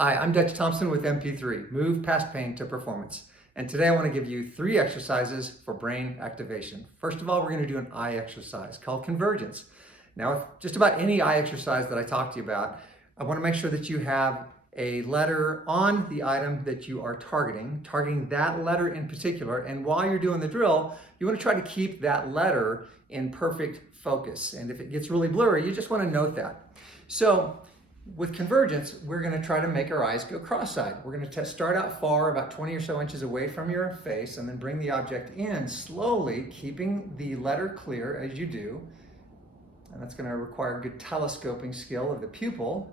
Hi, I'm Dutch Thompson with MP3, Move Past Pain to Performance. And today I want to give you 3 exercises for brain activation. First of all, we're going to do an eye exercise called Convergence. Now, with just about any eye exercise that I talk to you about, I want to make sure that you have a letter on the item that you are targeting that letter in particular. And while you're doing the drill, you want to try to keep that letter in perfect focus. And if it gets really blurry, you just want to note that. So, with Convergence, we're going to try to make our eyes go cross-eyed. We're going to start out far, about 20 or so inches away from your face, and then bring the object in slowly, keeping the letter clear as you do. And that's going to require good telescoping skill of the pupil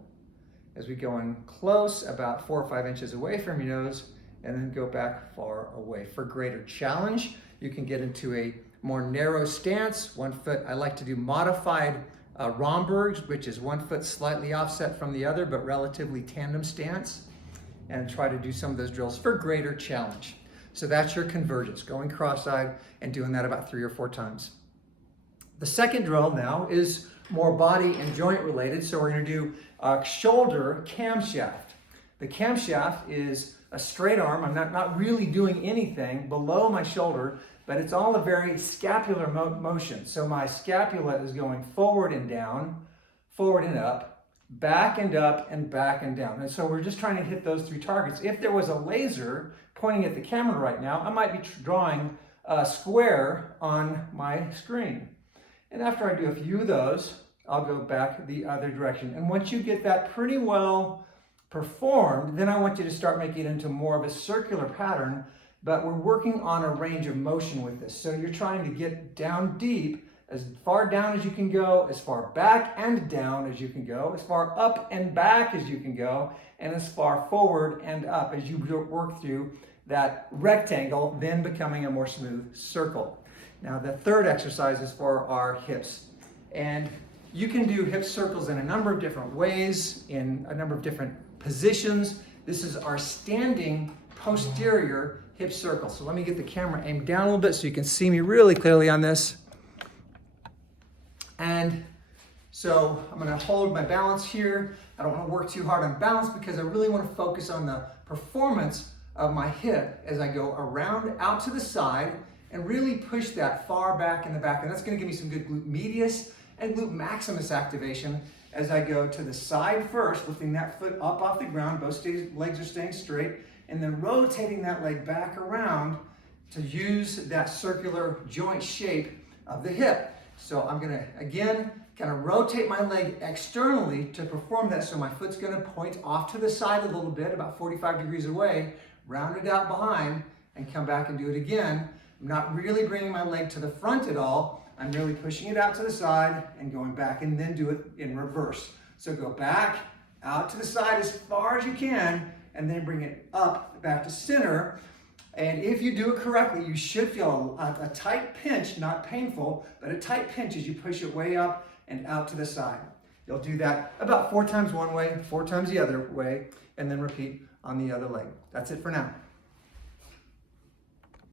as we go in close, about 4 or 5 inches away from your nose, and then go back far away. For greater challenge, you can get into a more narrow stance. 1 foot, I like to do modified Rombergs, which is 1 foot slightly offset from the other, but relatively tandem stance, and try to do some of those drills for greater challenge. So that's your Convergence, going cross-eyed and doing that about 3 or 4 times. The second drill now is more body and joint related, so we're going to do a shoulder camshaft. The camshaft is a straight arm. I'm not really doing anything below my shoulder, but it's all a very scapular motion. So my scapula is going forward and down, forward and up, back and up, and back and down. And so we're just trying to hit those 3 targets. If there was a laser pointing at the camera right now, I might be drawing a square on my screen. And after I do a few of those, I'll go back the other direction. And once you get that pretty well performed, then I want you to start making it into more of a circular pattern, but we're working on a range of motion with this. So you're trying to get down deep, as far down as you can go, as far back and down as you can go, as far up and back as you can go, and as far forward and up as you work through that rectangle, then becoming a more smooth circle. Now the third exercise is for our hips. And you can do hip circles in a number of different ways, in a number of different positions. This is our standing posterior hip circle. So let me get the camera aimed down a little bit so you can see me really clearly on this. And so I'm going to hold my balance here. I don't want to work too hard on balance because I really want to focus on the performance of my hip as I go around out to the side and really push that far back in the back. And that's going to give me some good glute medius and glute maximus activation as I go to the side first, lifting that foot up off the ground, both legs are staying straight, and then rotating that leg back around to use that circular joint shape of the hip. So I'm gonna, again, kind of rotate my leg externally to perform that. So my foot's gonna point off to the side a little bit, about 45 degrees away, round it out behind, and come back and do it again. I'm not really bringing my leg to the front at all. I'm really pushing it out to the side and going back, and then do it in reverse. So go back, out to the side as far as you can, and then bring it up back to center. And if you do it correctly, you should feel a tight pinch, not painful, but a tight pinch as you push it way up and out to the side. You'll do that about 4 times one way, 4 times the other way, and then repeat on the other leg. That's it for now.